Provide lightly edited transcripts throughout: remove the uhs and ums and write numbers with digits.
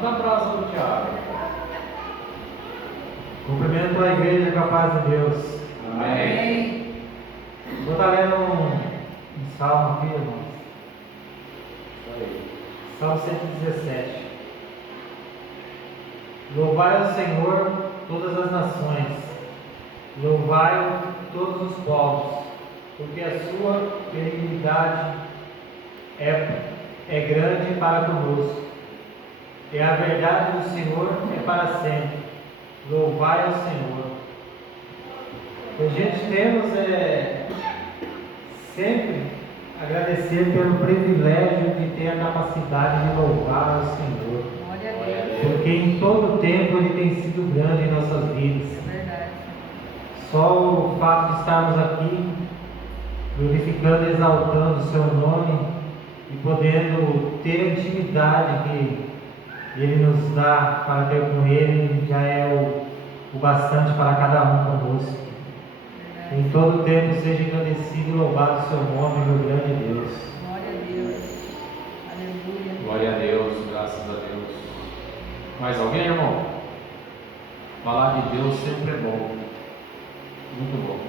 Manda um abraço do Tiago. Cumprimento a igreja com a paz de Deus. Amém. Vou estar lendo um salmo aqui, irmãos. Salmo 117. Louvai ao Senhor todas as nações, louvai-o todos os povos, porque a sua benignidade é grande para conosco, e a verdade do Senhor é para sempre. Louvai ao Senhor. A gente temos sempre agradecer pelo privilégio de ter a capacidade de louvar ao Senhor. Glória a Deus. Porque em todo tempo Ele tem sido grande em nossas vidas. É verdade. Só o fato de estarmos aqui, glorificando e exaltando o Seu nome e podendo ter a intimidade que Ele nos dá para ter com Ele, já é o bastante para cada um conosco. Em todo tempo seja agradecido e louvado o Seu nome, meu grande Deus. Glória a Deus. Aleluia. Glória a Deus, graças a Deus. Mais alguém, irmão? Falar de Deus sempre é bom. Muito bom.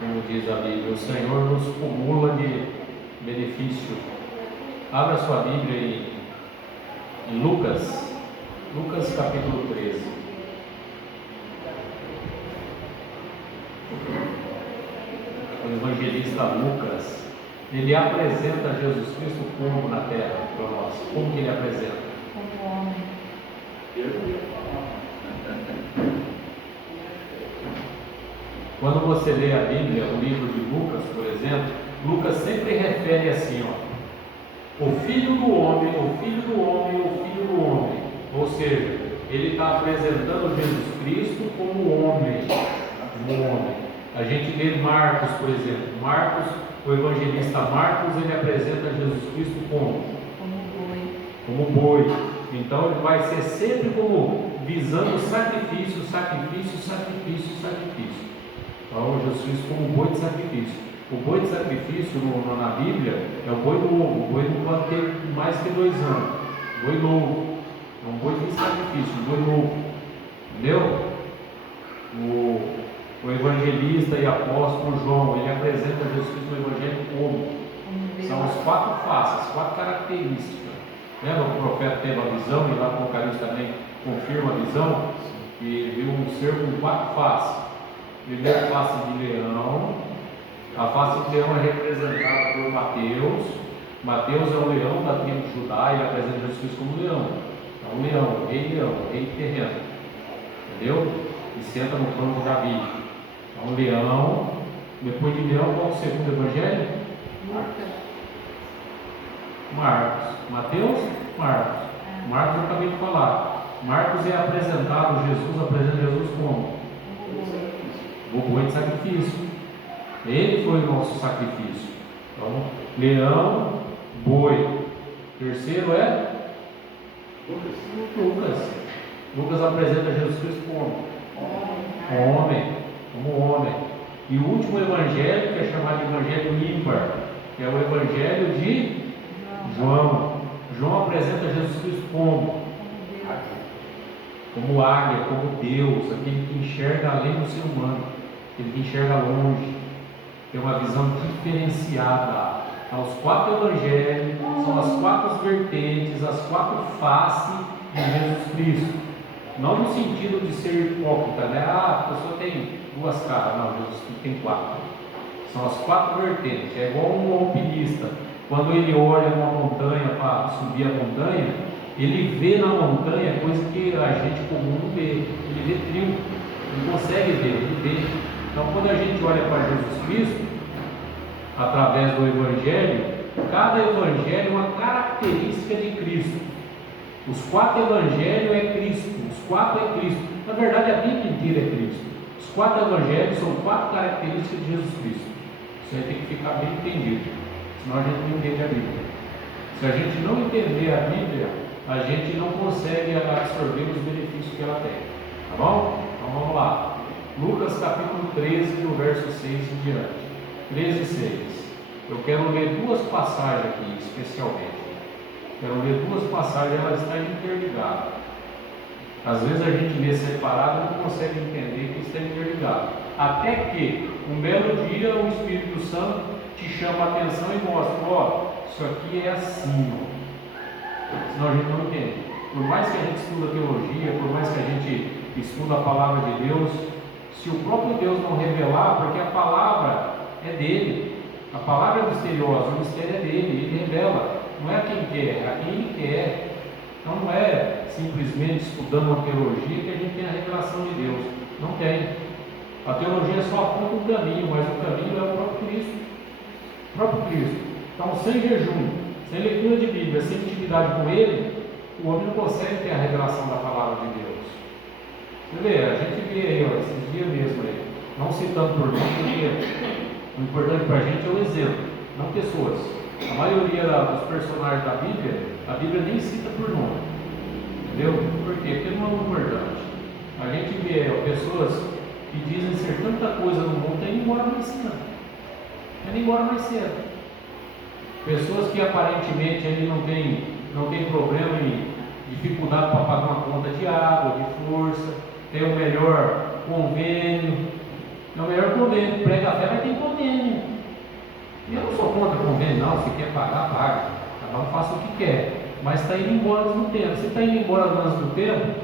Como diz a Bíblia, o Senhor nos cumula de benefício. Abra sua Bíblia em Lucas capítulo 13. O evangelista Lucas, ele apresenta Jesus Cristo como na terra para nós. Como que ele apresenta? Como homem. Quando você lê a Bíblia, o livro de Lucas, por exemplo, Lucas sempre refere assim, ó, o filho do homem, o filho do homem, o filho do homem. Ou seja, ele está apresentando Jesus Cristo como homem, como homem. A gente lê Marcos, por exemplo. Marcos, o evangelista Marcos, ele apresenta Jesus Cristo como boi. Como boi. Então ele vai ser sempre como visando sacrifício, sacrifício, sacrifício, sacrifício. Então Jesus Cristo como boi de sacrifício. O boi de sacrifício na Bíblia é o boi novo. O boi não pode ter mais que 2 anos. Boi novo. É um boi de sacrifício, um boi novo. Entendeu? O evangelista e apóstolo João, ele apresenta Jesus Cristo no Evangelho como? São as 4 faces, 4 características. Lembra que o profeta teve a visão, e lá no Apocalipse também confirma a visão, que viu um ser com 4 faces. Primeiro, face de leão. A face de leão é representada por Mateus. Mateus é o leão da tribo de Judá, ele apresenta Jesus Cristo como leão. É um leão, rei terreno. Entendeu? E senta no trono de Davi. É um leão. Depois de leão, qual é o segundo evangelho? Marcos. Mateus? Marcos. Marcos eu acabei de falar. Marcos é apresentado, Jesus apresenta Jesus como? O boi de sacrifício. Ele foi o nosso sacrifício. Então, leão, boi. Terceiro é? Lucas. Lucas apresenta Jesus Cristo como? Como homem. E o último evangelho, que é chamado de evangelho ímpar, que é o evangelho de João. João apresenta Jesus Cristo como águia, como Deus, aquele que enxerga além do ser humano, aquele que enxerga longe, tem uma visão diferenciada. Então, os 4 evangelhos são as 4 vertentes, as 4 faces de Jesus Cristo. Não no sentido de ser hipócrita, né? A pessoa tem 2 caras. Não, Jesus Cristo tem 4. São as 4 vertentes. É igual um alpinista. Quando ele olha uma montanha para subir a montanha, ele vê na montanha coisa que a gente comum não vê. Ele vê trilho, ele consegue ver, ele vê. Então, quando a gente olha para Jesus Cristo, através do Evangelho, cada Evangelho é uma característica de Cristo. Os 4 Evangelhos é Cristo, os 4 é Cristo. Na verdade, a Bíblia inteira é Cristo. Os 4 Evangelhos são 4 características de Jesus Cristo. Isso aí tem que ficar bem entendido, senão a gente não entende a Bíblia. Se a gente não entender a Bíblia, a gente não consegue absorver os benefícios que ela tem. Tá bom? Então vamos lá. Lucas capítulo 13, do verso 6 em diante. 13 e 6. Eu quero ler 2 passagens aqui, especialmente. Quero ler duas passagens, elas estão interligadas. Às vezes a gente vê separado e não consegue entender que está interligado. Até que, um belo dia, o Espírito Santo te chama a atenção e mostra: ó, isso aqui é assim, ó. Senão a gente não entende. Por mais que a gente estuda teologia, por mais que a gente estuda a palavra de Deus, se o próprio Deus não revelar, porque a palavra é dele, a palavra é misteriosa, o mistério é dele, ele revela, não é a quem quer, é a quem ele quer. Então não é simplesmente estudando uma teologia que a gente tem a revelação de Deus, não tem. A teologia só aponta um caminho, mas o caminho é o próprio Cristo. O próprio Cristo. Então, sem jejum, sem leitura de Bíblia, sem intimidade com Ele, o homem não consegue ter a revelação da palavra de Deus. Você vê, a gente vê aí, ó, esses dias mesmo aí, não citando por nome, porque o importante para a gente é o exemplo, não pessoas. A maioria dos personagens da Bíblia, a Bíblia nem cita por nome. Entendeu? Por quê? Porque não é importante. A gente vê pessoas que dizem ser tanta coisa no mundo, estão indo embora mais cedo. Estão indo embora mais cedo. Pessoas que aparentemente ali não tem problema em dificuldade para pagar uma conta de água, de força, tem o melhor convênio. É o melhor convênio. Prega a fé, mas tem convênio. E eu não sou contra convênio, não. Se quer pagar, paga. Cada um faça o que quer. Mas está indo embora antes do tempo. Se está indo embora antes do tempo,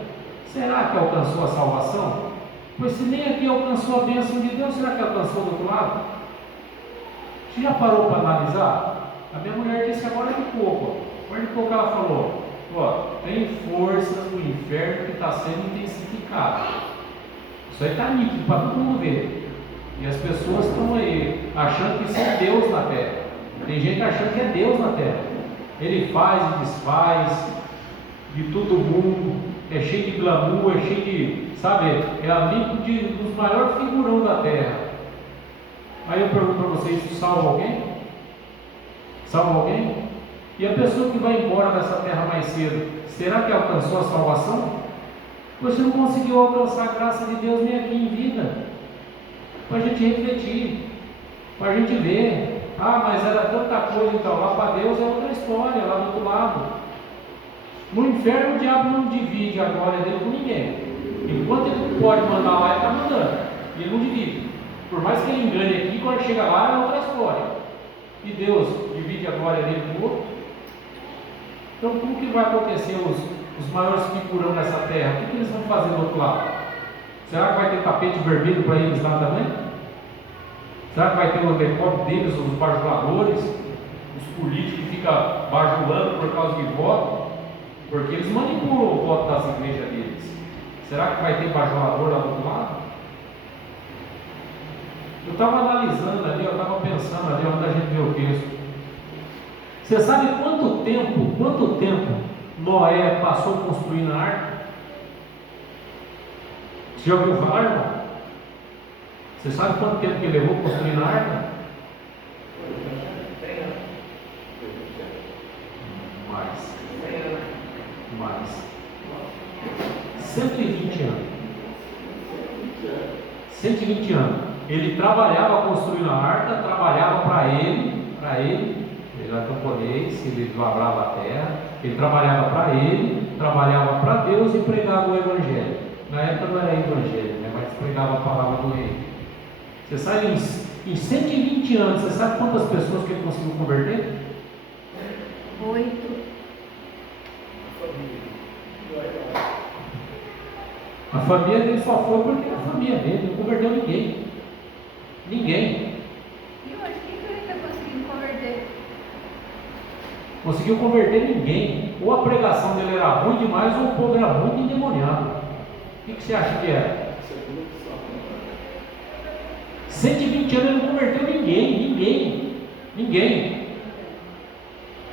será que alcançou a salvação? Pois se nem aqui alcançou a bênção de Deus, será que alcançou do outro lado? Você já parou para analisar? A minha mulher disse agora de pouco. Agora de pouco ela falou: ó, tem forças do inferno que está sendo intensificada. Isso aí está nítido para todo mundo ver. E as pessoas estão aí achando que isso é Deus na terra. Tem gente achando que é Deus na terra. Ele faz e desfaz de todo mundo, é cheio de glamour, é cheio de, sabe, é amigo dos maiores figurão da terra. Aí eu pergunto para vocês: isso salva alguém? Salva alguém? E a pessoa que vai embora dessa terra mais cedo, será que alcançou a salvação? Você não conseguiu alcançar a graça de Deus nem aqui em vida. Para a gente refletir, para a gente ver. Ah, mas era tanta coisa, então lá para Deus é outra história, lá do outro lado. No inferno o diabo não divide a glória dele com ninguém. Enquanto ele pode mandar lá, ele está mandando. E ele não divide. Por mais que ele engane aqui, quando chega lá é outra história. E Deus divide a glória dele com o outro. Então como que vai acontecer os maiores figurão nessa terra? O que eles vão fazer do outro lado? Será que vai ter tapete vermelho para eles lá também? Será que vai ter o decoro deles, os bajuladores, os políticos que ficam bajulando por causa de voto? Porque eles manipulam o voto das igrejas deles. Será que vai ter bajulador lá do outro lado? Eu estava analisando ali, eu estava pensando ali onde a gente vê o texto. Você sabe quanto tempo Noé passou construindo a arca? Você já ouviu falar, irmão? Você sabe quanto tempo que ele levou construindo a arca? Mais. 120 anos. 120 anos. Ele trabalhava construindo a arca, trabalhava para ele era camponês, ele lavrava a terra, ele trabalhava para ele, trabalhava para Deus e pregava o Evangelho. Na época não era Evangelho, né? Mas pregava a palavra do rei. Você sabe, em 120 anos, você sabe quantas pessoas que ele conseguiu converter? 8. A família dele só foi porque era a família dele, não converteu ninguém. Ninguém. E hoje, quem que ele está conseguindo converter? Conseguiu converter ninguém. Ou a pregação dele era ruim demais, ou o povo era muito endemoniado. O que você acha que era? 120 anos ele não converteu ninguém.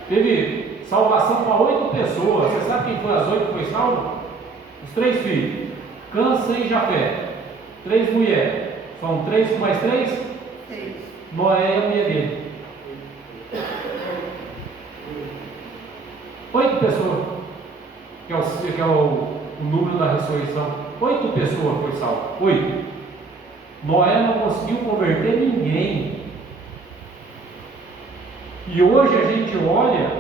Teve salvação para 8 pessoas. Você sabe quem foi as 8 que foi salvo? Os 3 filhos, Cã, Sem e Jafé. 3 mulheres. São 3 mais 3? 6. Noé e a mulher dele. 8 pessoas, que é o número da ressurreição. 8 pessoas foi salvo. 8. Noé não conseguiu converter ninguém. E hoje a gente olha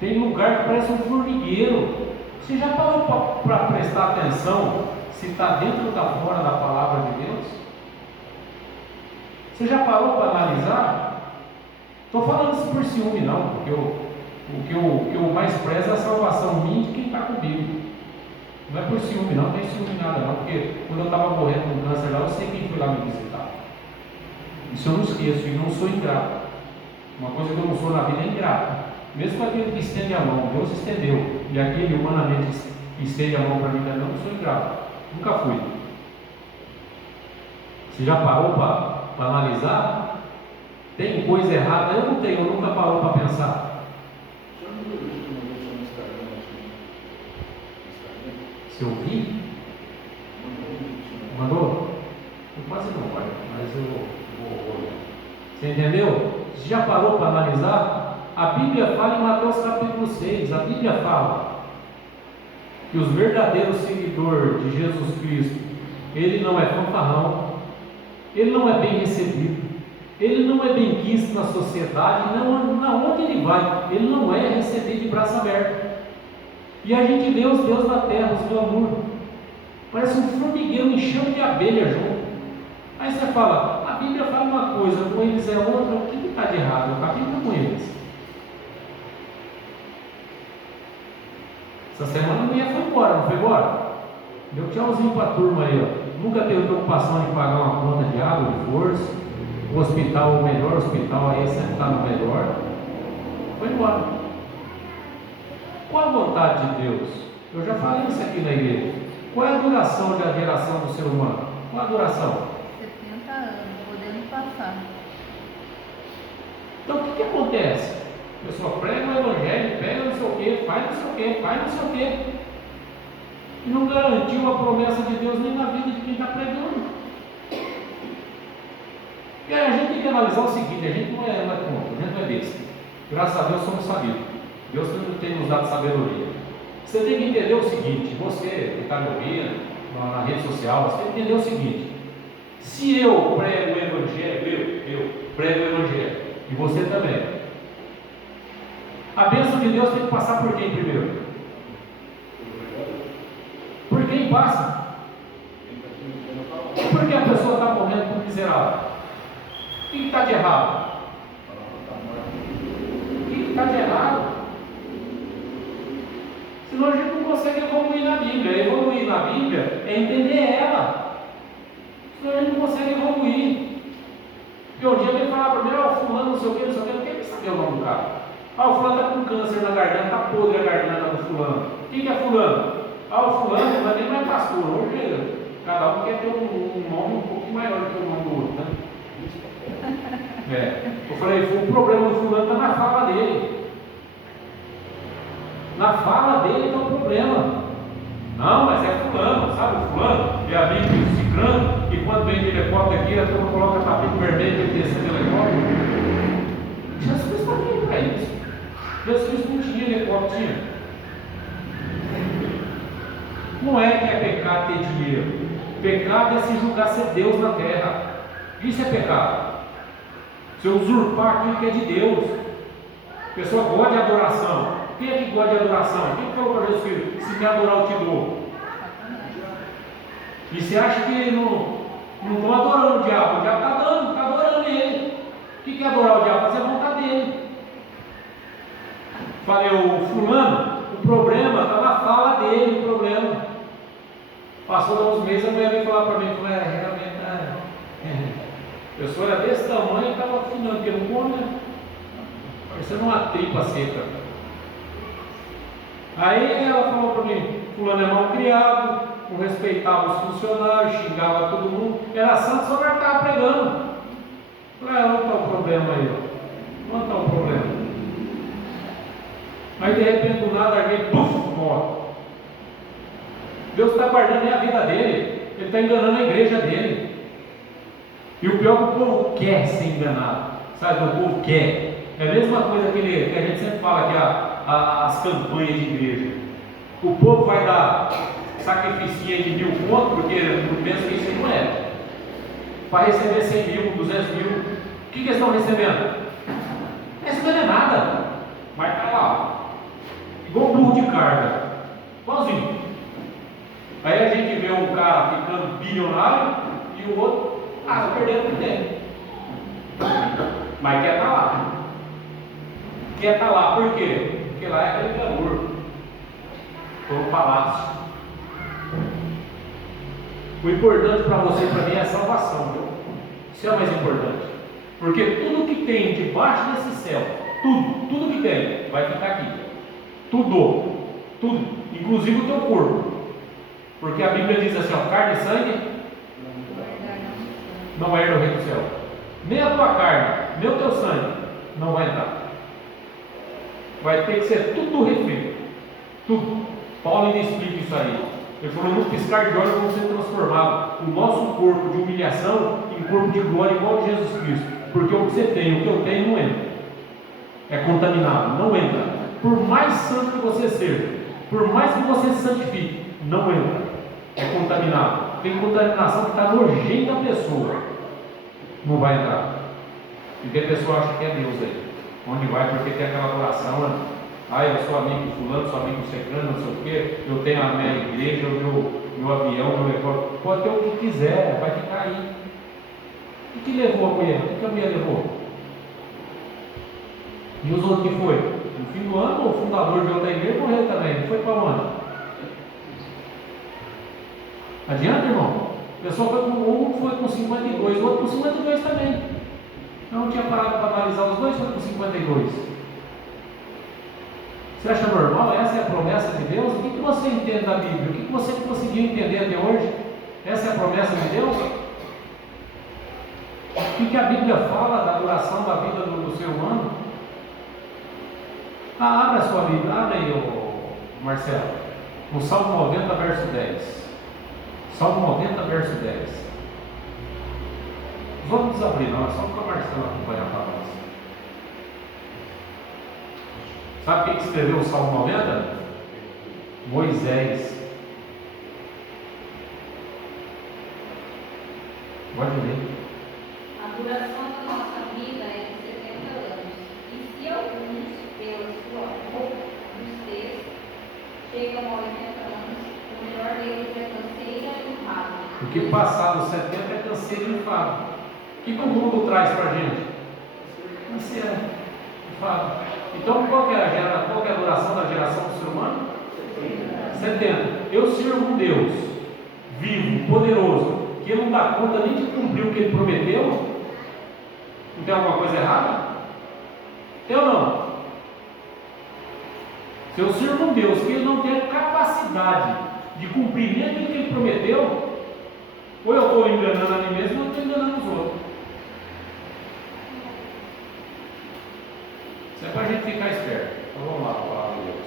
Tem lugar que parece um formigueiro. Você já parou para prestar atenção se está dentro ou está fora da palavra de Deus? Você já parou para analisar? Estou falando isso por ciúme não, porque o que eu mais prezo é a salvação minha de quem está comigo. Não é por ciúme não tem ciúme nada não, porque quando eu estava morrendo com câncer lá, eu sei quem foi lá me visitar. Isso eu não esqueço e não sou ingrato. Uma coisa que eu não sou na vida é ingrato. Mesmo aquele que estende a mão, Deus estendeu, e aquele humanamente estende a mão para mim, eu não sou ingrato, nunca fui. Você já parou para analisar? Tem coisa errada? Eu não tenho, eu nunca parou para pensar. Se eu vi? Mandou? Eu quase não, pai, mas eu vou olhar. Você entendeu? Você já parou para analisar? A Bíblia fala em Mateus capítulo 6, a Bíblia fala que os verdadeiros seguidores de Jesus Cristo, ele não é fanfarrão, ele não é bem recebido, ele não é bem quisto na sociedade, não, onde ele vai, ele não é recebido de braço aberto. E a gente vê os Deus da terra, os glamour, parece um formigueiro, um enxame de abelha junto. Aí você fala, a Bíblia fala uma coisa, com eles é outra, o que está de errado? O que está com eles? Essa semana a mulher foi embora, não foi embora? Deu tchauzinho para a turma aí, ó. Nunca teve preocupação de pagar uma conta de água, de força. O hospital, o melhor hospital aí, sempre está no melhor. Foi embora. Qual a vontade de Deus? Eu já falei isso aqui na igreja. Qual é a duração da geração do ser humano? Qual a duração? 70 anos, podendo passar. Então o que acontece? A pessoa prega o evangelho, pega não sei o que, faz não sei o que, faz não sei o que, e não garantiu a promessa de Deus nem na vida de quem está pregando. E aí a gente tem que analisar o seguinte: a gente não é tonto, a gente não é besta. Graças a Deus somos sabidos. Deus tem nos dado sabedoria. Você tem que entender o seguinte: você que está me ouvindo na rede social, você tem que entender o seguinte: se eu prego o evangelho, eu prego o evangelho, e você também, a bênção de Deus tem que passar por quem primeiro? Por quem passa? Por que a pessoa está morrendo por miserável? O que está de errado? O que está de errado? Senão a gente não consegue evoluir na Bíblia. Evoluir na Bíblia é entender ela. Senão a gente não consegue evoluir. E um dia ele falava para mim: ó, fulano, não sei o que, não quer saber o nome do cara. Ah, o fulano está com câncer na garganta, está podre a garganta do fulano. Quem que é fulano? Ah, o fulano, mas nem mais pastor. Hoje cada um quer ter um nome um pouquinho maior do que o nome do outro, né? Eu falei, o problema do fulano está na fala dele. Na fala dele está o problema. Não, mas é fulano, sabe o fulano? É amigo do ciclano, e quando vem de helicóptero aqui, a turma coloca tapete vermelho para ele descer do helicóptero. Jesus está aqui para isso. Jesus não tinha helicóptero, tinha. Não é que é pecado ter dinheiro. Pecado é se julgar ser Deus na terra. Isso é pecado. Se eu usurpar aquilo que é de Deus. A pessoa gosta de adoração. Quem é que gosta de adoração? Quem falou para Jesus Filho? Se me adorar eu te dou. E você acha que não estão adorando o diabo? O diabo está dando, está adorando ele. O que é adorar o diabo? Fazer a vontade dele. Falei, o fulano, o problema está na fala dele, o problema. Passou uns meses, a mulher veio falar para mim, realmente, a pessoa era desse tamanho e estava afinando, porque não come, né? Parecendo uma tripa seca. Aí ela falou para mim, fulano é mal criado, não respeitava os funcionários, xingava todo mundo, era santo, só que ela estava pregando. Falei, onde está o problema aí? Onde está o problema? Aí de repente do nada alguém, morre. Deus está guardando a vida dele, ele está enganando a igreja dele. E o pior é que o povo quer ser enganado, sabe? O povo quer. É a mesma coisa que a gente sempre fala que as campanhas de igreja. O povo vai dar sacrifício de 1.000 contos, porque pensa que isso não é. Para receber 100 mil, 200 mil. O que eles estão recebendo? Não recebendo nada. Vai para lá. igual burro de carga, igualzinho. Aí a gente vê um cara ficando bilionário e o outro perdendo tempo. Mas quer estar lá. Quer estar lá, por quê? Porque lá é aquele glamour. Foi um palácio. O importante para você e para mim é a salvação, viu? Isso é o mais importante. Porque tudo que tem debaixo desse céu, tudo que tem, vai ficar aqui. Tudo, inclusive o teu corpo. Porque a Bíblia diz assim, ó, carne e sangue não herda o reino do céu. Nem a tua carne, nem o teu sangue não vai entrar. Vai ter que ser tudo refeito. Tudo. Paulo ainda explica isso aí. Ele falou, no piscar de olhos vamos ser transformados o nosso corpo de humilhação em corpo de glória igual de Jesus Cristo. Porque o que você tem, o que eu tenho não entra. É contaminado, não entra. Por mais santo que você seja, por mais que você se santifique, não entra. É contaminado. Tem contaminação que está nojenta a pessoa. Não vai entrar. E a pessoa acha que é Deus aí. Onde vai? Porque tem aquela adoração, eu sou amigo do fulano, sou amigo do ciclano, não sei o quê, eu tenho a minha igreja, o meu avião, meu negócio. Pode ter o que quiser, vai ficar aí. O que levou a mulher? O que a mulher levou? E os outros que foi? No fim do ano, o fundador de outra igreja morreu também. Foi para onde? Adianta, irmão? O pessoal um foi com 52, o outro com 52 também. Eu não tinha parado para analisar os dois, foi com 52. Você acha normal? Essa é a promessa de Deus? O que você entende da Bíblia? O que você conseguiu entender até hoje? Essa é a promessa de Deus? O que a Bíblia fala da duração da vida do ser humano? Abre a sua Bíblia, abre aí, Marcelo, no Salmo 90, verso 10. Salmo 90, verso 10. Vamos desabrir, não, é só para o Marcelo acompanhar para nós. Sabe quem escreveu o Salmo 90? Moisés. Pode ler. A duração da nossa vida é de 70 anos. E se alguns, pela sua roupa, dos seus, chegam a 80 anos, o melhor deles é canseira e enfado. Porque passado 70 é canseira e enfado. O que o mundo traz para a gente? Canseira, enfado. Então qual que é a duração da geração do ser humano? 70. Eu sirvo um Deus vivo, poderoso, que ele não dá conta nem de cumprir o que ele prometeu. Não tem alguma coisa errada? Tem ou não? Se eu sirvo um Deus que ele não tem a capacidade de cumprir nem aquilo que ele prometeu, ou eu estou enganando a mim mesmo ou eu estou enganando os outros. Isso é para a gente ficar esperto. Então vamos lá, palavra de Deus.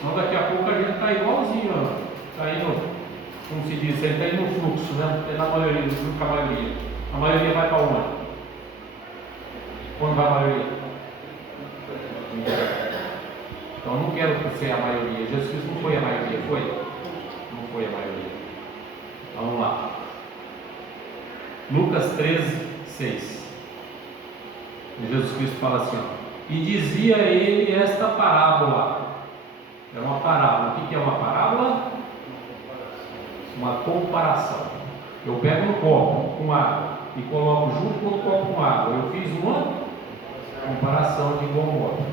Senão daqui a pouco a gente está igualzinho, está indo, como se diz, ele está indo no fluxo, né? É na maioria, junto com a maioria. A maioria vai para onde? Quando vai a maioria? Então eu não quero ser a maioria. Jesus Cristo não foi a maioria, foi? Não foi a maioria. Vamos lá. Lucas 13, 6. Jesus Cristo fala assim, ó, e dizia ele esta parábola. É uma parábola. O que é uma parábola? Uma comparação. Eu pego um copo com água e coloco junto com o copo com água. Eu fiz uma comparação de igual ao outro.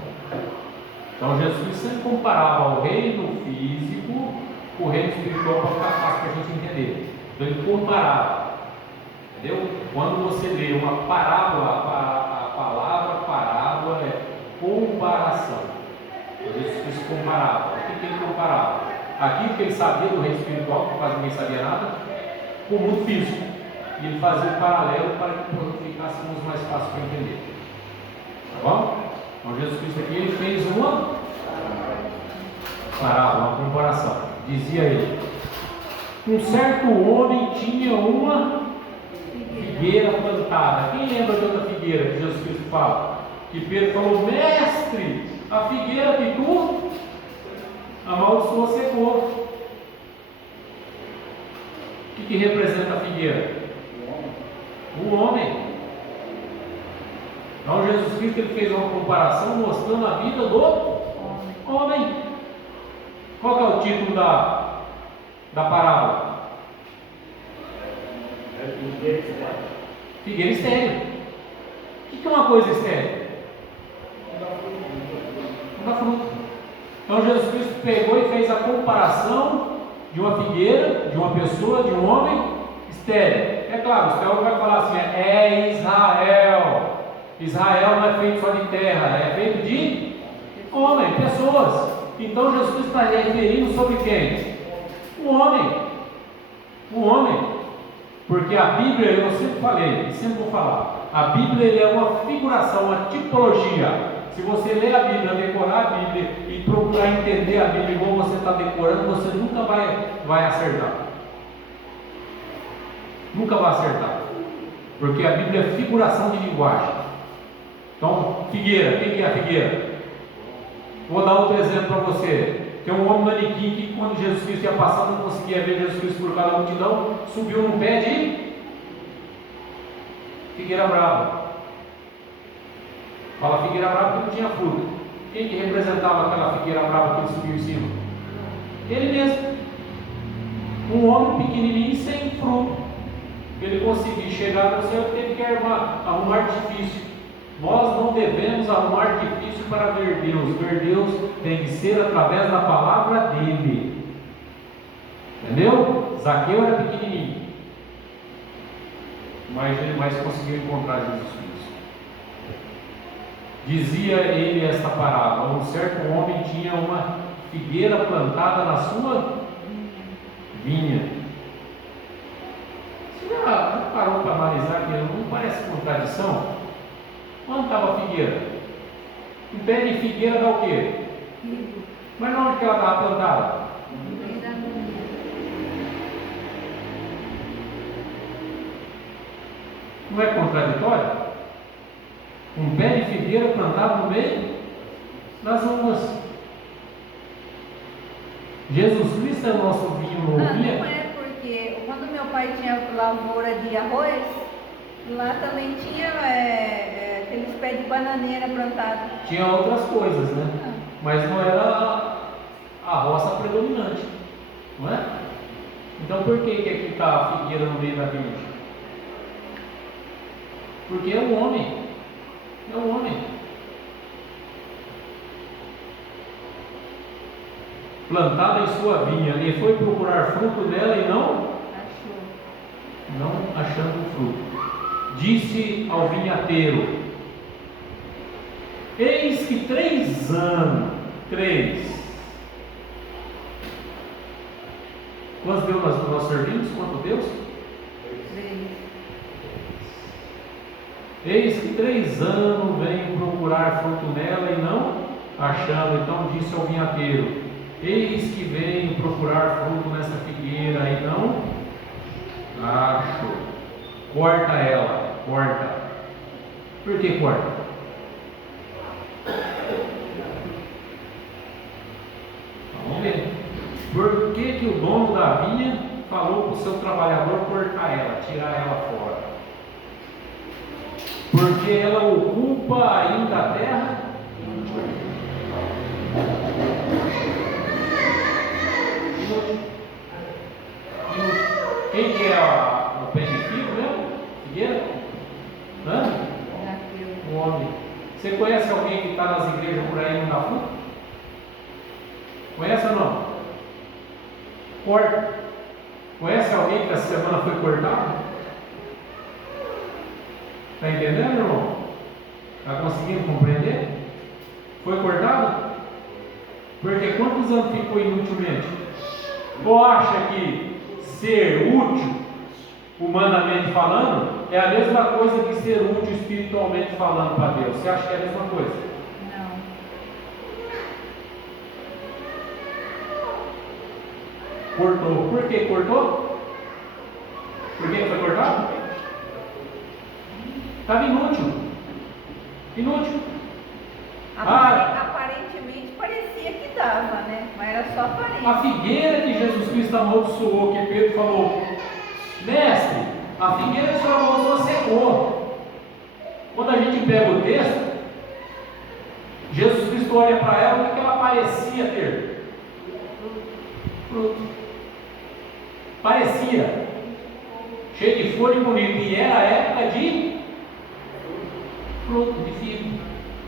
Então Jesus Cristo sempre comparava o reino físico com o reino espiritual para ficar fácil para a gente entender. Então ele comparava. Entendeu? Quando você lê uma parábola, a palavra parábola é comparação. Jesus Cristo comparava. O que ele comparava? Aquilo que ele sabia do reino espiritual, que quase ninguém sabia nada, com o mundo físico. E ele fazia um paralelo para que ficássemos mais fácil para entender. Tá bom? Então Jesus Cristo aqui ele fez uma parábola, uma comparação. Dizia ele: um certo homem tinha uma figueira plantada. Quem lembra de outra figueira que Jesus Cristo fala? Que Pedro falou: mestre, a figueira que tu amaldiçoou secou. O que representa a figueira? O homem. Então Jesus Cristo ele fez uma comparação mostrando a vida do homem. Qual que é o título da parábola? Figueira estéril. O que é uma coisa estéril? Não dá fruto. Então Jesus Cristo pegou e fez a comparação de uma figueira, de uma pessoa, de um homem estéril. É claro, o Senhor vai falar assim: é Israel. Israel não é feito só de terra, é feito de homem, pessoas. Então Jesus Cristo está referindo sobre quem? O homem. O homem. Porque a Bíblia, eu sempre falei, e sempre vou falar, a Bíblia é uma figuração, uma tipologia. Se você ler a Bíblia, decorar a Bíblia e procurar entender a Bíblia igual você está decorando, você nunca vai acertar. Nunca vai acertar. Porque a Bíblia é figuração de linguagem. Então, figueira, quem que é a figueira? Vou dar outro exemplo para você. Tem um homem manequim que, quando Jesus Cristo ia passando, não conseguia ver Jesus Cristo por causa da multidão, subiu num pé de figueira brava. Fala figueira brava porque não tinha fruta. Quem que representava aquela figueira brava que ele subiu em cima? Ele mesmo. Um homem pequenininho sem fruto. Para ele conseguir chegar no céu, teve que arrumar artifício. Nós não devemos arrumar artifício para ver Deus. Ver Deus tem que ser através da palavra dele. Entendeu? Zaqueu era pequenininho, mas conseguiu encontrar Jesus Cristo. Dizia ele esta parábola: um certo homem tinha uma figueira plantada na sua vinha. Você já parou para analisar que não parece contradição? Onde estava a figueira? Um pé de figueira dá o quê? Mas onde que ela estava plantada? Não é contraditório? Um pé de figueira plantado no meio das uvas. Jesus Cristo é o nosso vinho novo. Não é porque quando meu pai tinha lavoura de arroz, lá também tinha aqueles pés de bananeira plantados. Tinha outras coisas, né? Mas não era a roça predominante, não é? Então por que aqui está a figueira no meio da vinha? Porque é o homem. É o homem. Plantada em sua vinha, ele foi procurar fruto nela e não achando fruto. Disse ao vinhateiro: eis que 3 anos, 3. Quantos deu nós servimos? Quanto Deus? 3. Eis que 3 anos venho procurar fruto nela e não achando. Então disse ao vinhateiro: eis que venho procurar fruto nessa figueira e não acho. Corta ela, corta. Por que corta? Vamos ver. Por que o dono da vinha falou para o seu trabalhador cortar ela, tirar ela fora? Porque ela ocupa ainda a terra. Quem que é o pé de figo mesmo? Figueira? Hã? Um homem. Você conhece alguém que está nas igrejas por aí e não dá fruto? Conhece ou não? Corta. Conhece alguém que essa semana foi cortado? Está entendendo, irmão? Está conseguindo compreender? Foi cortado? Porque quantos anos ficou inutilmente? Ou acha que ser útil, humanamente falando, é a mesma coisa que ser útil espiritualmente falando para Deus? Você acha que é a mesma coisa? Não. Cortou. Por que cortou? Por que foi cortado? Estava inútil. Inútil. Aparentemente parecia que dava, né? Mas era só aparência. A figueira que Jesus Cristo amaldiçoou, que Pedro falou: mestre, a figueira que o senhor amaldiçoou secou. Quando a gente pega o texto, parecia ter fruto. Parecia. Cheio de folha e bonito. E era a época de fruto, de figo.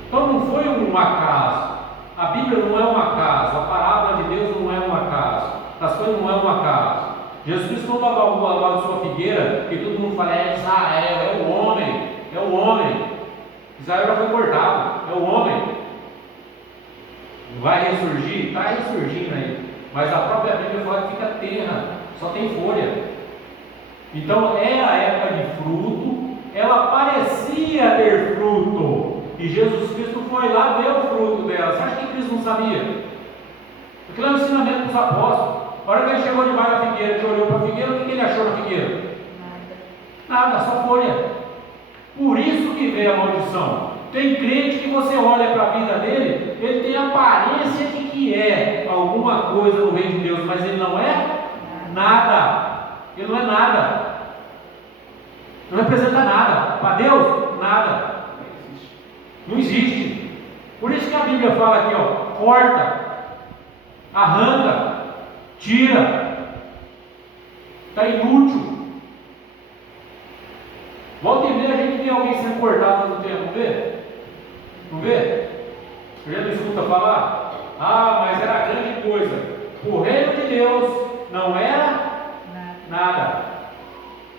Então não foi um acaso. A Bíblia não é um acaso. A palavra de Deus não é um acaso. As coisas não é um acaso. Jesus Cristo não estava lá na sua figueira, que todo mundo fala, é Israel, é o homem, é o homem. Israel já foi cortado, é o homem. Vai ressurgir? Está ressurgindo aí. Mas a própria Bíblia fala que fica terra, só tem folha. Então era a época de fruto, ela parecia ter fruto. E Jesus Cristo foi lá ver o fruto dela. Você acha que Cristo não sabia? Aquilo é um ensinamento dos apóstolos. A hora que ele chegou debaixo da figueira, que olhou para a figueira, o que ele achou na figueira? Nada, só folha. Por isso que veio a maldição. Tem crente que você olha para a vida dele, ele tem a aparência de que é alguma coisa no reino de Deus, mas ele não é nada. Ele não é nada. Não representa nada. Para Deus, nada. Não existe. Por isso que a Bíblia fala aqui, ó, corta, arranca, tira, está inútil. Volta e meia a gente vê alguém sendo cortado no tempo, não vê? Não vê? Você já não escuta falar? Ah, mas era grande coisa. O reino de Deus não era nada.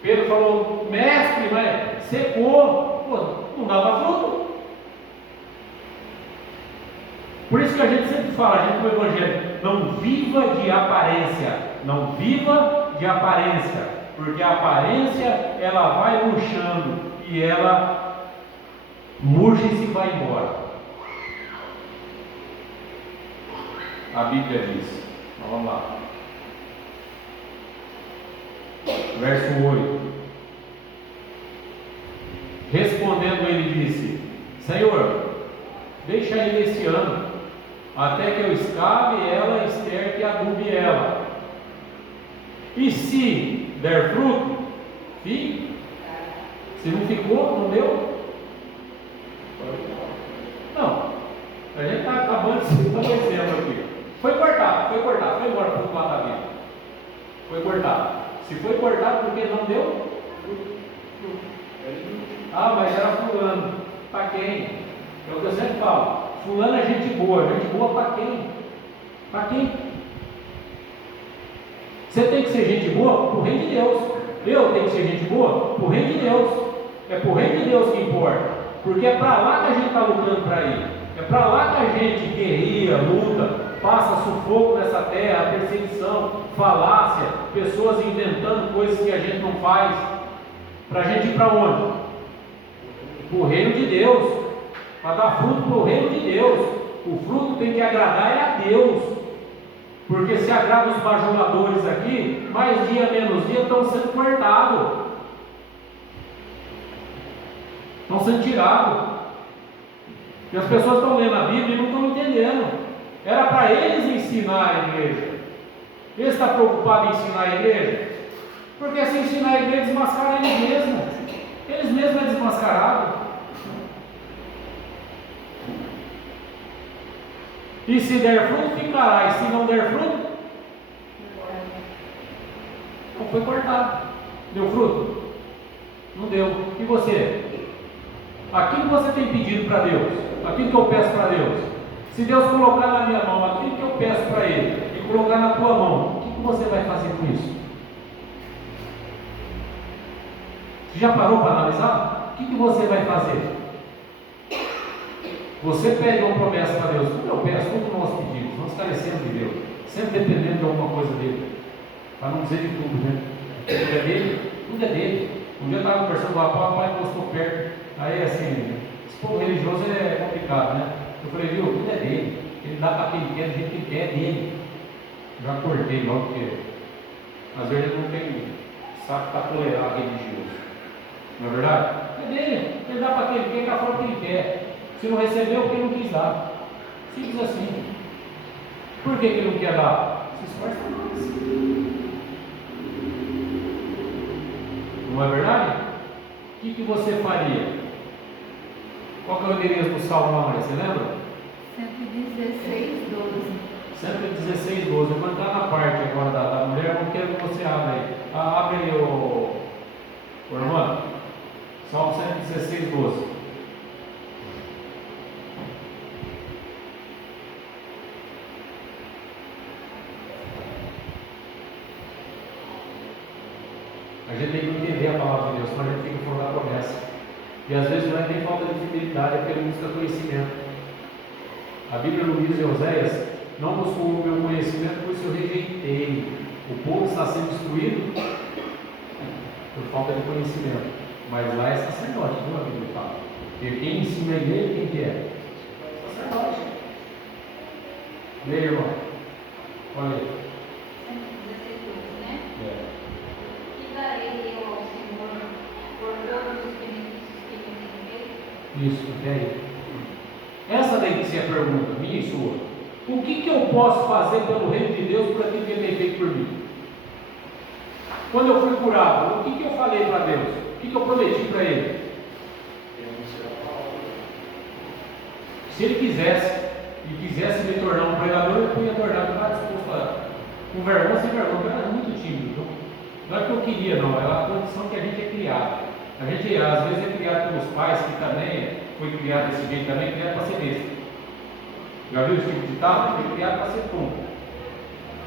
Pedro falou, mestre, mas secou. Pô, não dava fruto. Por isso que a gente sempre fala, a gente no Evangelho, não viva de aparência, não viva de aparência, porque a aparência ela vai murchando e ela murcha e se vai embora. A Bíblia diz, então, vamos lá, verso 8: respondendo ele disse, Senhor, deixa ele esse ano, até que eu escave ela, esterque e adube ela. E se der fruto, fique. Se não ficou, não deu? Não. A gente está acabando de citar um exemplo aqui. Foi cortado, foi embora para o lado da vida. Foi cortado. Se foi cortado porque não deu, ah, mas era fulano. Para quem? É o que eu sempre falo. Fulano é gente boa para quem? Para quem? Você tem que ser gente boa para o reino de Deus. Eu tenho que ser gente boa para o reino de Deus. É para o reino de Deus que importa. Porque é para lá que a gente está lutando para ir. É para lá que a gente guerreia, luta, passa sufoco nessa terra, perseguição, falácia, pessoas inventando coisas que a gente não faz. Para a gente ir para onde? Para o reino de Deus. Para dar fruto para o reino de Deus. O fruto tem que agradar é a Deus. Porque se agrada os bajuladores aqui, mais dia menos dia estão sendo cortados. Estão sendo tirados. E as pessoas estão lendo a Bíblia e não estão entendendo. Era para eles ensinar a igreja. Eles estão preocupados em ensinar a igreja? Porque se ensinar a igreja, desmascaram eles mesmos. Eles mesmos é desmascarado. E se der fruto, ficará. E se não der fruto, não foi cortado. Deu fruto? Não deu. E você? Aquilo que você tem pedido para Deus, aquilo que eu peço para Deus, se Deus colocar na minha mão aquilo que eu peço para Ele e colocar na tua mão, o que você vai fazer com isso? Você já parou para analisar? O que você vai fazer? Você pede uma promessa para Deus, tudo eu peço, tudo nós pedimos, nós carecemos de Deus, sempre dependendo de alguma coisa dele, para não dizer de tudo, né? Tudo é dele, tudo é dele. Um dia eu estava conversando com o papai, postou perto, aí assim, esse povo religioso é complicado, né? Eu falei, viu, tudo é dele, ele dá para quem quer, do jeito que quer, é dele. Já cortei logo, porque às vezes ele não tem saco para tolerar religioso, não é verdade? É dele, ele dá para quem ele quer, da forma que ele quer. Se não recebeu, porque não quis dar. Simples assim. Por que ele não quer dar? Se esforça mais. Não é verdade? O que você faria? Qual que é o endereço do Salmo, Maria? Você lembra? 116, 12. 116, 12. Eu vou entrar na parte agora da mulher, eu quero que você abra aí. Abre aí, ô irmã. Salmo 116, 12. A gente tem que entender a palavra de Deus, senão a gente fica fora da promessa. E às vezes não é nem falta de fidelidade, é porque ele busca conhecimento. A Bíblia não diz em Oséias: não buscou o meu conhecimento, por isso eu rejeitei. O povo está sendo destruído por falta de conhecimento. Mas lá é sacerdote, não é a Bíblia fala. E quem ensina a igreja, quem que é? Sacerdote. Leia, irmão. Olha aí. 116, 12, né? É. Que darei eu ao Senhor por todos os benefícios que ele me tem feito? Isso, até aí. Essa daí que você pergunta, minha e sua. O que eu posso fazer pelo reino de Deus por aquilo que ele tem feito por mim? Quando eu fui curado, o que eu falei para Deus? O que eu prometi para Ele? Se Ele quisesse, e quisesse me tornar um pregador, eu podia tornar, eu estava disposto a, com vergonha, sem vergonha, eu era muito tímido. Não é que eu queria, não, é a condição que a gente é criado. A gente, às vezes, é criado pelos pais, que também foi criado desse jeito, também criado para ser besta. Já viu esse tipo de ditado? Foi criado para ser tonto.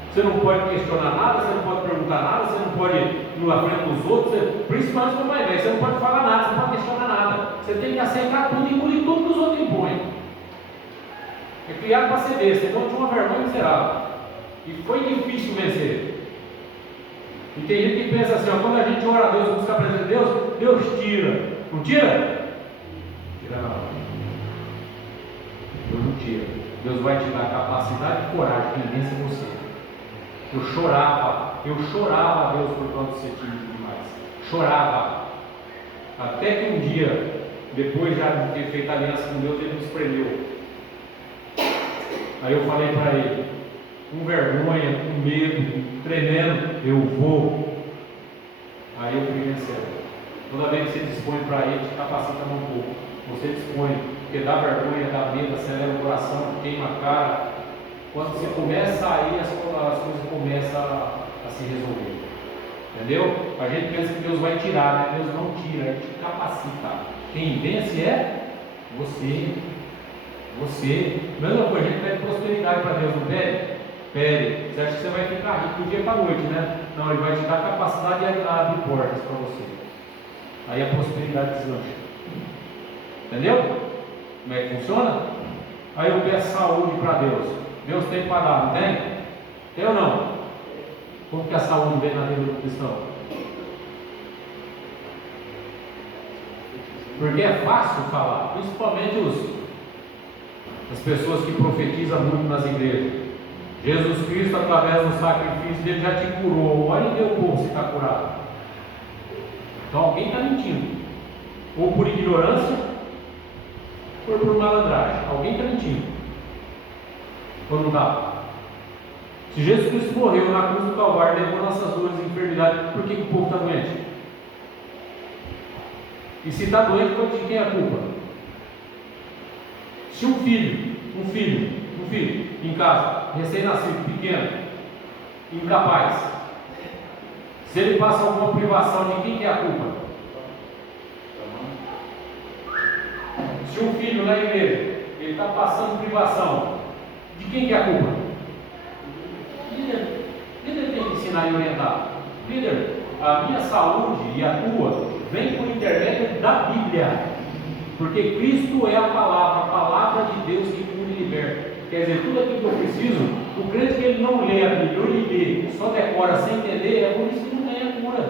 Você não pode questionar nada, você não pode perguntar nada, você não pode ir na frente dos outros, principalmente como mais velho, você não pode falar nada, você não pode questionar nada. Você tem que aceitar tudo e engolir tudo que os outros impõem. É criado para ser besta, então tinha uma vergonha miserável. E foi difícil vencer. E tem gente que pensa assim, ó, quando a gente ora a Deus, busca a presença de Deus, Deus tira. Não tira? Tira não. Deus não tira. Deus vai te dar capacidade e coragem que vence você. Eu chorava a Deus por quanto você tinha demais. Chorava. Até que um dia, depois já de ter feito aliança com Deus, ele me espremeu. Aí eu falei para ele, com vergonha, com medo, tremendo, eu vou. Aí eu fui vencendo. Toda vez que você dispõe para ele, te capacita um pouco. Você dispõe, porque dá vergonha, dá medo, acelera o coração, queima a cara. Quando você começa a ir, as coisas começam a se resolver. Entendeu? A gente pensa que Deus vai tirar, né? Deus não tira, Ele te capacita. Quem vence é você. Você. Mesma coisa, a gente pede prosperidade para Deus, não pede? Pede. Você acha que você vai ficar rico do dia para a noite, né? Não, Ele vai te dar capacidade de abrir portas para você. Aí a prosperidade deslancha. Entendeu? Como é que funciona? Aí eu peço saúde para Deus. Deus tem para dar, não tem? Tem ou não? Como que a saúde vem na vida do cristão? Porque é fácil falar, principalmente as pessoas que profetizam muito nas igrejas. Jesus Cristo, através do sacrifício dele, já te curou. Olha que o povo se está curado. Então alguém está mentindo. Ou por ignorância, ou por malandragem. Alguém está mentindo. Ou não está? Se Jesus Cristo morreu na cruz do Calvário, levou nossas dores e enfermidades, por que o povo está doente? E se está doente, de quem é a culpa? Se um filho em casa, recém-nascido, pequeno, incapaz, se ele passa alguma privação, de quem que é a culpa? Se um filho na igreja, ele está passando privação, de quem que é a culpa? Líder tem que ensinar e orientar. Líder, a minha saúde e a tua vem por intermédio da Bíblia, porque Cristo é a palavra de Deus que cura e liberta. Quer dizer, tudo aquilo que eu preciso, o crente que ele não lê a Bíblia, ele lê, só decora sem entender, é por isso que não ganha a cura.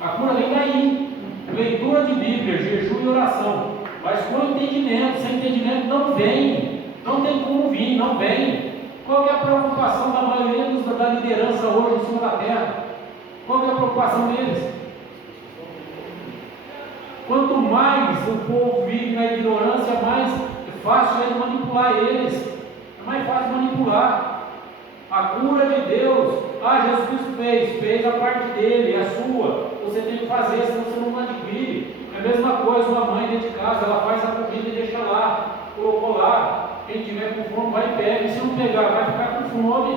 A cura vem daí, leitura de Bíblia, jejum e oração, mas com entendimento. Sem entendimento não vem, não tem como vir, não vem. Qual é a preocupação da maioria da liderança hoje em cima da terra? Qual é a preocupação deles? Quanto mais o povo vive na ignorância, mais fácil é manipular eles. É mais fácil manipular. A cura de Deus, Jesus Cristo fez a parte dele, a sua. Você tem que fazer, senão você não adquire. É a mesma coisa, uma mãe dentro de casa, ela faz a comida e deixa lá, colocou lá. Quem tiver com fome vai e pega. E se não pegar, vai ficar com fome.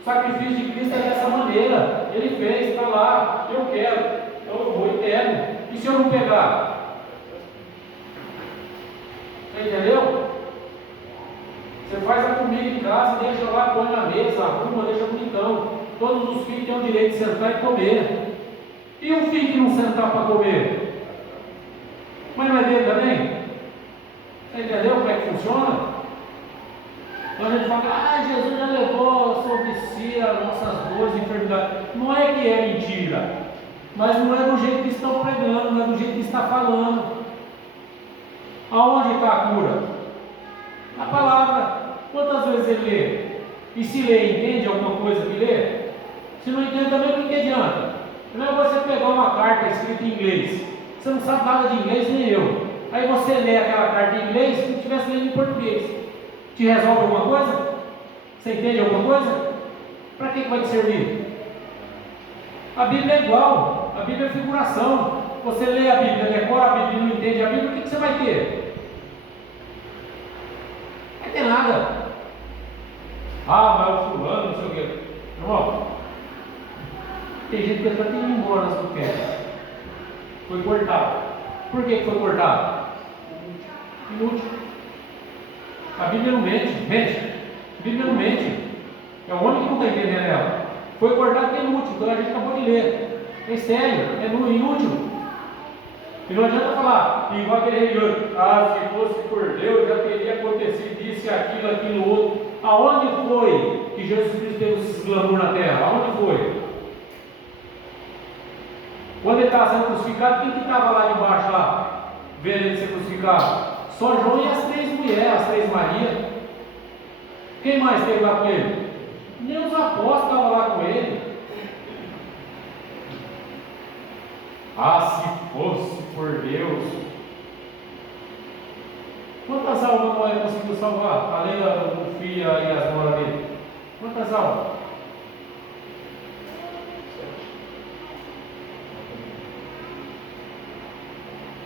O sacrifício de Cristo é dessa maneira. Ele fez, está lá, eu quero, então eu vou e pego. E se eu não pegar? Você entendeu? Você faz a comida em casa, deixa lá, põe na mesa, arruma, deixa bonitão. Todos os filhos têm o direito de sentar e comer. E um filho que não sentar para comer? Mas não é dele também? Você entendeu como é que funciona? Então a gente fala, Jesus já levou sobre si as nossas dores e enfermidades. Não é que é mentira, mas não é do jeito que estão pregando, não é do jeito que está falando. Aonde está a cura? Na palavra. Quantas vezes ele lê? E se lê, entende alguma coisa que lê? Se não entende também, o que adianta? Não é você pegar uma carta escrita em inglês. Você não sabe nada de inglês, nem eu. Aí você lê aquela carta em inglês como se estivesse lendo em português. Te resolve alguma coisa? Você entende alguma coisa? Para que vai te servir? A Bíblia é igual. A Bíblia é figuração. Você lê a Bíblia, decora a Bíblia e não entende a Bíblia, o que você vai ter? Não vai ter nada. Mas o fulano, não sei o quê. Irmão, tem gente que está indo embora nas coquetas. Foi cortado. Por que foi cortado? Inútil. A Bíblia não mente. A Bíblia não mente. É o homem que não está entendendo ela. Foi cortado porque é inútil, então a gente acabou de ler. É sério, é inútil. E não adianta falar, igual aquele religioso, se fosse por Deus já teria acontecido isso, aquilo, outro. Aonde foi que Jesus Cristo teve esse glamour na terra? Aonde foi? Quando ele estava sendo crucificado, quem que estava lá debaixo, lá, vendo ele ser crucificado? Só João e as 3 mulheres, as 3 Marias. Quem mais esteve lá com ele? Nem os apóstolos estavam lá com ele. Se fosse por Deus. Quantas almas Noé conseguiu salvar? Além do filho e as noras dele. Quantas almas?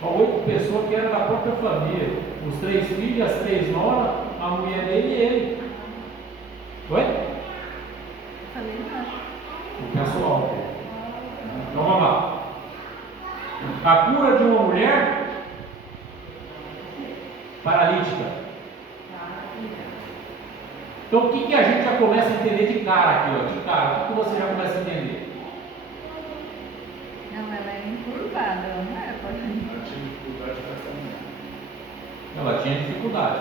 Só 8 pessoas que eram da própria família. Os 3 filhos, as 3 noras, a mulher dele e ele. Oi? Falei nada. O pessoal. Então vamos lá. A cura de uma mulher paralítica. Então o que a gente já começa a entender de cara aqui? De cara, o que você já começa a entender? Não, ela é encurvada, ela não é Ela tinha dificuldade.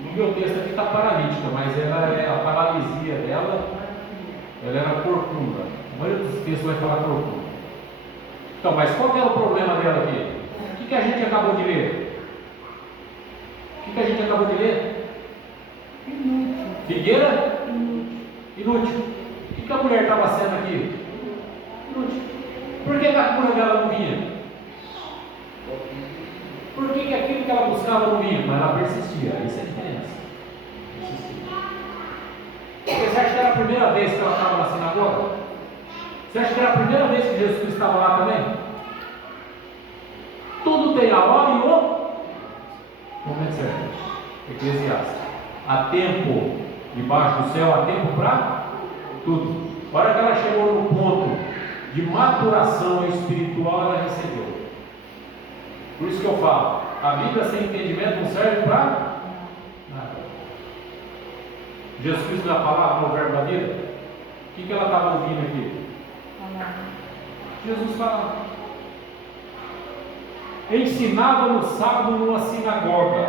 No meu texto aqui está paralítica, mas a paralisia dela, ela era corcunda. A maioria dos textos vai falar corcunda. Então, mas qual era o problema dela aqui? O que a gente acabou de ler? O que a gente acabou de ler? inútil. Figueira? Inútil. O que a mulher estava sendo aqui? Inútil. Por que a cura dela não vinha? Por que aquilo que ela buscava não vinha? Mas ela persistia. Essa é a diferença. Persistia. Você acha que era a primeira vez que ela estava na sinagoga? Você acha que era a primeira vez que Jesus Cristo estava lá também? Tudo tem a hora e o momento certo. Eclesiastes. Há tempo debaixo do céu, há tempo para tudo. A hora que ela chegou no ponto de maturação espiritual, ela recebeu. Por isso que eu falo, a Bíblia sem entendimento não serve para nada. Jesus Cristo na palavra, no verbo da vida, o que ela estava ouvindo aqui? Jesus fala, ensinava no sábado numa sinagoga,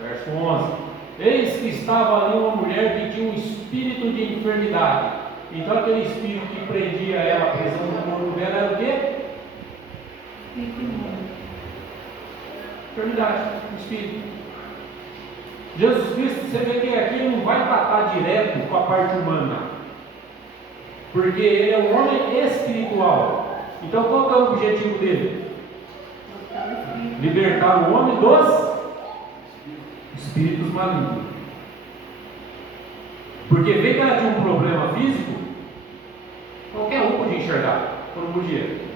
verso 11, eis que estava ali uma mulher que tinha um espírito de enfermidade. Então aquele espírito que prendia ela, a prisão do corpo dela era o quê? Enfermidade, espírito. Jesus Cristo, você vê que aqui ele não vai tratar direto com a parte humana, porque ele é um homem espiritual. Então qual que é o objetivo dele? Libertar o homem dos espíritos malignos. Porque vê que ela tinha um problema físico, qualquer um podia enxergar, todo podia.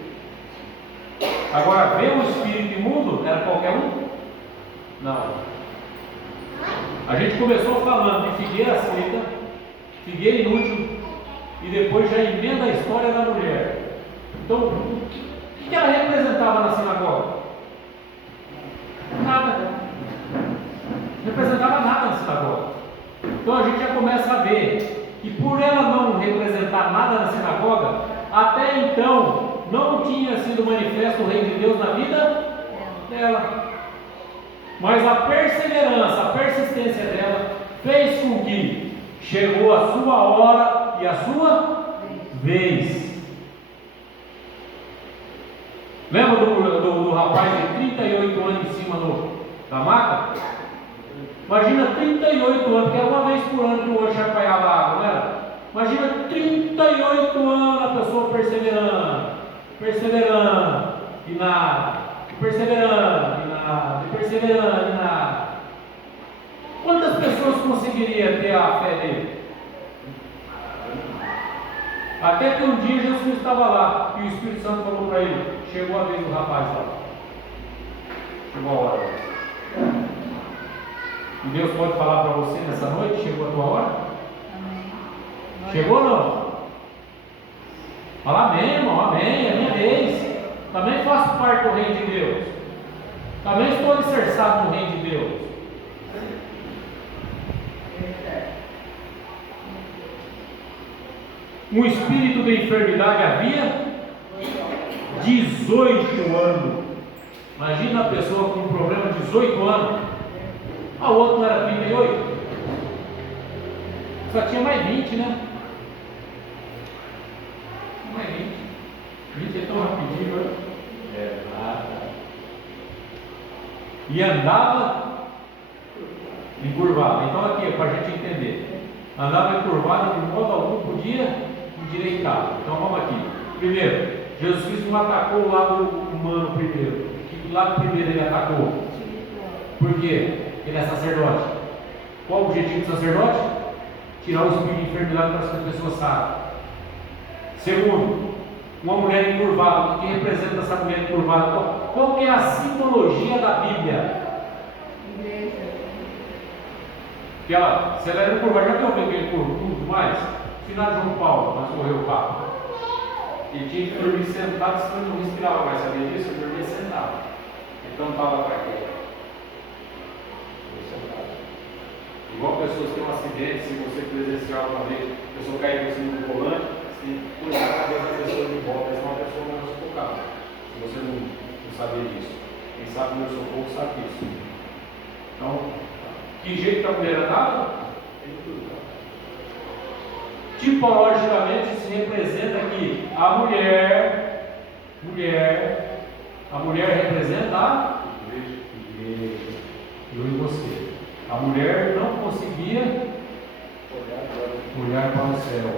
Agora, ver o espírito imundo, era qualquer um? Não. A gente começou falando de figueira seca, figueira inútil, e depois já emenda a história da mulher. Então, o que ela representava na sinagoga? Nada. Não representava nada na sinagoga. Então a gente já começa a ver que por ela não representar nada na sinagoga, até então não tinha sido manifesto o reino de Deus na vida dela. Mas a perseverança, a persistência dela fez com que chegou a sua hora e a sua vez. Lembra do rapaz de 38 anos em cima da maca? Imagina 38 anos, que era uma vez por ano que o anjo chacoalhava a água, não era? Imagina 38 anos a pessoa perseverando, e nada, perseverando, e nada. Quantas pessoas conseguiriam ter a fé dele? Até que um dia Jesus estava lá e o Espírito Santo falou para ele: chegou a vez do rapaz lá. Chegou a hora. E Deus pode falar para você nessa noite: chegou a tua hora? Amém. Chegou ou não? Fala amém, irmão, amém, é minha vez. Também faço parte do reino de Deus. Também estou alicerçado no reino de Deus. Um espírito de enfermidade havia 18 anos. Imagina a pessoa com um problema de 18 anos. O outro não era 38? Só tinha mais 20, né? Mais 20. 20 é tão rapidinho, né? É nada. E andava encurvado. Então aqui é para a gente entender. Andava encurvado, de modo algum podia endireitar. Então vamos aqui. Primeiro, Jesus Cristo não atacou o lado humano primeiro. Que lado primeiro ele atacou? Por quê? Ele é sacerdote. Qual o objetivo do sacerdote? Tirar o espírito de enfermidade para que as pessoas saibam. Segundo, uma mulher encurvada. O que representa essa mulher encurvada? Qual que é a simbologia da Bíblia? Igreja. Que ela, se ela era encurvada, já viu alguém curvo tudo mais? Final de João Paulo, mas morreu o Papa. E tinha que dormir sentado, senão não respirava mais. Sabia disso? Eu dormia sentado. Então estava para quê? Igual pessoas têm um acidente, se você presenciar uma vez, a pessoa cai em cima do volante, você puxar a cabeça da pessoa de volta, essa é uma pessoa mais sufocada. Se você não saber disso. Quem sabe no meu socorro sabe disso. Então, que jeito que a mulher andava? Tipologicamente se representa aqui a mulher representa a igreja. Eu e você. A mulher não conseguia olhar para o céu.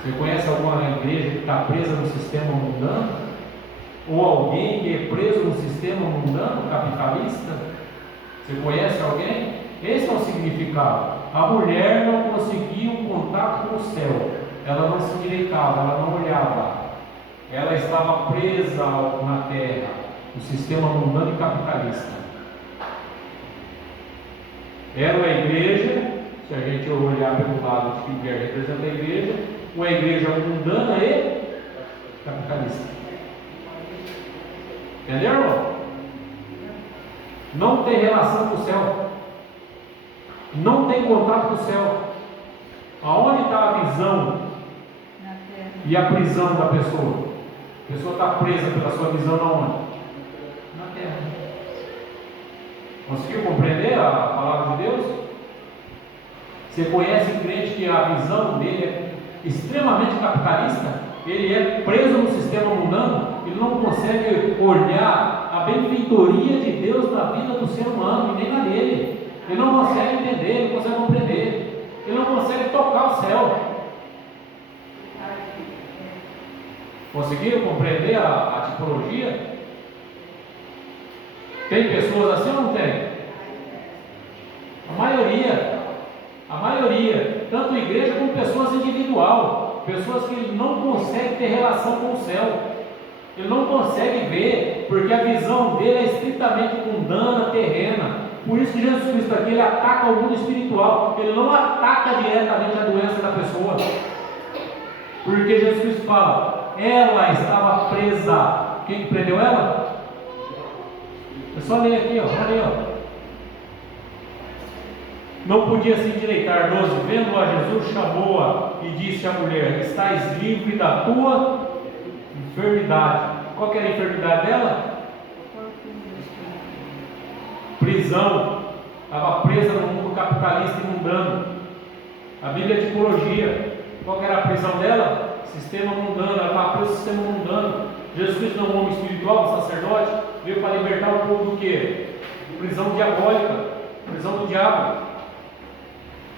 Você conhece alguma igreja que está presa no sistema mundano? Ou alguém que é preso no sistema mundano, capitalista? Você conhece alguém? Esse é o significado. A mulher não conseguia um contato com o céu. Ela não se endireitava, ela não olhava. Ela estava presa na terra, no sistema mundano e capitalista. Era a igreja, se a gente olhar pelo lado de que mulher representa a igreja, uma igreja mundana e capitalista. Entendeu, irmão? Não tem relação com o céu. Não tem contato com o céu. Aonde está a visão e a prisão da pessoa? A pessoa está presa pela sua visão aonde? Na terra. Conseguiu compreender a palavra de Deus? Você conhece o crente que a visão dele é extremamente capitalista? Ele é preso no sistema mundano, ele não consegue olhar a benfeitoria de Deus na vida do ser humano e nem na dele. Ele não consegue entender, ele não consegue compreender, ele não consegue tocar o céu. Conseguiram compreender a tipologia? Tem pessoas assim ou não tem? A maioria, tanto igreja como pessoas individual, pessoas que não conseguem ter relação com o céu, ele não consegue ver, porque a visão dele é estritamente mundana, terrena. Por isso que Jesus Cristo aqui, ele ataca o mundo espiritual. Ele não ataca diretamente a doença da pessoa. Porque Jesus Cristo fala, ela estava presa. Quem que prendeu ela? É só ler aqui, ó. Olha aí, ó. Não podia se endireitar. 12. Vendo-a, Jesus chamou-a e disse à mulher: estás livre da tua enfermidade. Qual que era a enfermidade dela? Prisão. Estava presa no mundo capitalista e mundano. A Bíblia é tipologia. Qual que era a prisão dela? Sistema mundano. Ela estava presa no sistema mundano. Jesus Cristo não é um homem espiritual, um sacerdote, veio para libertar o povo do quê? Prisão diabólica, prisão do diabo.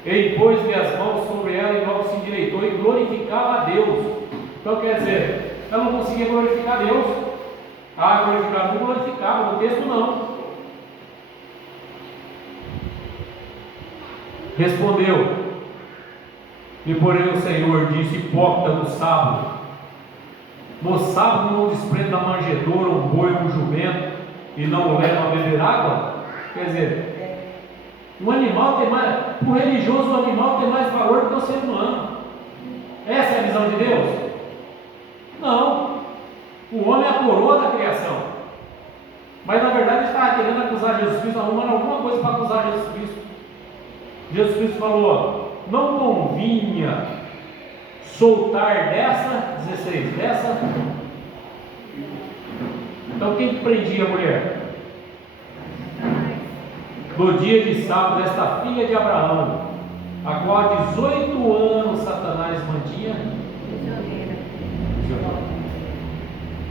Ele pôs-lhe as mãos sobre ela e logo se endireitou e glorificava a Deus. Então quer dizer, ela não conseguia glorificar a Deus. Glorificava, não glorificava, no texto não. Respondeu: e porém o Senhor disse: hipócrita, no sábado. No sábado não desprende da manjedoura um boi ou um jumento e não o leva a beber água? Quer dizer, um animal tem mais, para o religioso, o animal tem mais valor do que o ser humano. Essa é a visão de Deus? Não. O homem é a coroa da criação. Mas na verdade ele estava querendo acusar Jesus Cristo, arrumando alguma coisa para acusar Jesus Cristo. Jesus Cristo falou: não convinha soltar dessa, 16, dessa. Então quem que prendia a mulher? No dia de sábado, esta filha de Abraão, a qual há 18 anos Satanás mantinha prisioneira.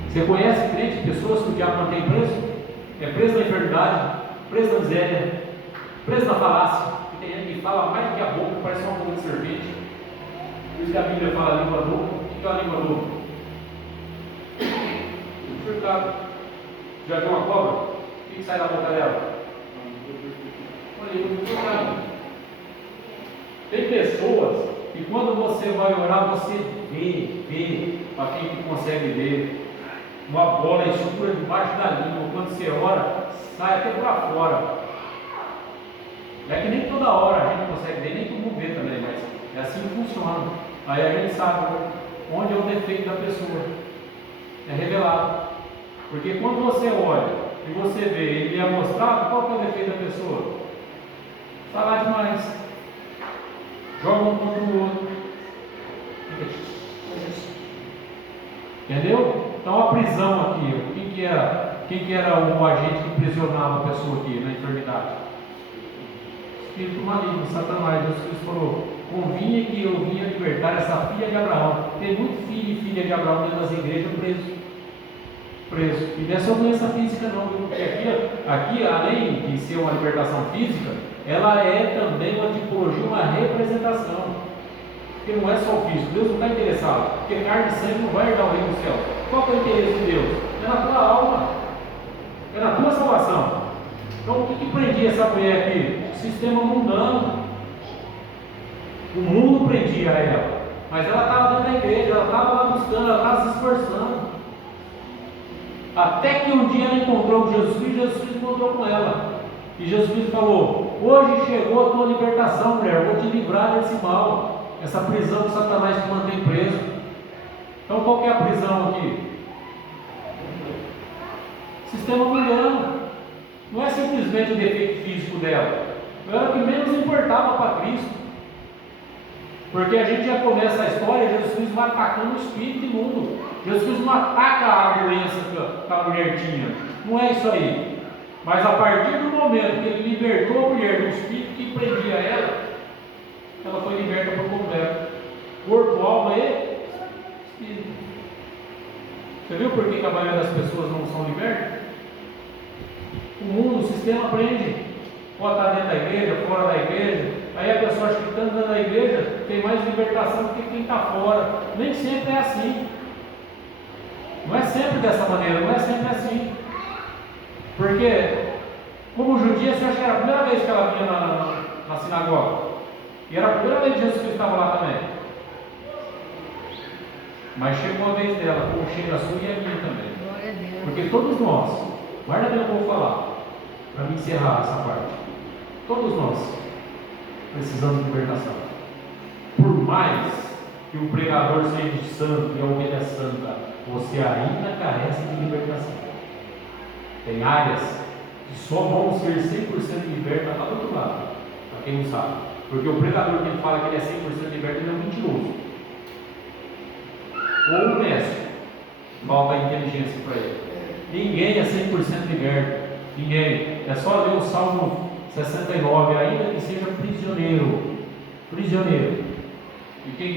Você conhece crente, pessoas que o diabo mantém preso? É preso na enfermidade, preso na miséria, preso na falácia. E tem gente que fala mais do que a boca, parece uma boca de serpente. Por isso que a Bíblia fala língua dupla. O que é a língua dupla? Surtado. Já viu uma cobra? O que sai da boca dela? Uma língua surtada. Tem pessoas que quando você vai orar, você vê, para quem que consegue ver, uma bola escura debaixo da língua. Quando você ora, sai até para fora. É que nem toda hora a gente consegue ver, nem todo mundo vê também, mas é assim que funciona. Aí a gente sabe onde é o defeito da pessoa. É revelado. Porque quando você olha e você vê ele é mostrado, qual que é o defeito da pessoa? Falar demais. Joga um contra o outro. Entendeu? Então a prisão aqui, quem que era o agente que prisionava a pessoa aqui na enfermidade? Espírito maligno, Satanás. Jesus Cristo falou: convinha que eu vinha libertar essa filha de Abraão. Tem muito filho e filha de Abraão dentro das igrejas preso. E não é só doença física não, porque aqui, além de ser uma libertação física, ela é também uma tipologia, uma representação. Porque não é só o físico. Deus não está interessado, porque carne e sangue não vai herdar o reino do céu. Qual que é o interesse de Deus? É na tua alma, é na tua salvação. Então o que prendia essa mulher aqui? O sistema mundano. O mundo prendia ela, mas ela estava dentro da igreja, ela estava lá buscando, ela estava se esforçando. Até que um dia ela encontrou com Jesus Cristo encontrou com ela. E Jesus Cristo falou: hoje chegou a tua libertação, mulher, vou te livrar desse mal, essa prisão que Satanás te mantém preso. Então qual que é a prisão aqui? Sistema mundano. Não é simplesmente o defeito físico dela, não era o que menos importava para Cristo. Porque a gente já começa a história, Jesus Cristo vai atacando o espírito imundo. Jesus Cristo não ataca a doença que a mulher tinha. Não é isso aí. Mas a partir do momento que ele libertou a mulher do espírito que prendia ela foi liberta por completo. Corpo, alma e espírito. Você viu por que a maioria das pessoas não são libertas? O mundo, o sistema prende. Pode estar dentro da igreja, fora da igreja. Aí a pessoa acha que estando dentro da igreja tem mais libertação do que quem está fora. Nem sempre é assim. Não é sempre dessa maneira, não é sempre assim. Porque, como judia, você acha que era a primeira vez que ela vinha na sinagoga? E era a primeira vez que Jesus Cristo estava lá também. Mas chegou a vez dela, como chega a sua e a minha também. Glória a Deus. Porque todos nós, guarda bem o que eu vou falar, para me encerrar essa parte. Todos nós precisamos de libertação. Por mais que o pregador seja santo e a ovelha santa, você ainda carece de libertação. Tem áreas que só vão ser 100% libertas lá do outro lado, para quem não sabe. Porque o pregador que ele fala que ele é 100% liberto, ele é um mentiroso. Ou um mestre. Falta inteligência para ele. Ninguém é 100% liberto. Ninguém. É só ler o Salmo 69, ainda que seja prisioneiro. Prisioneiro. E quem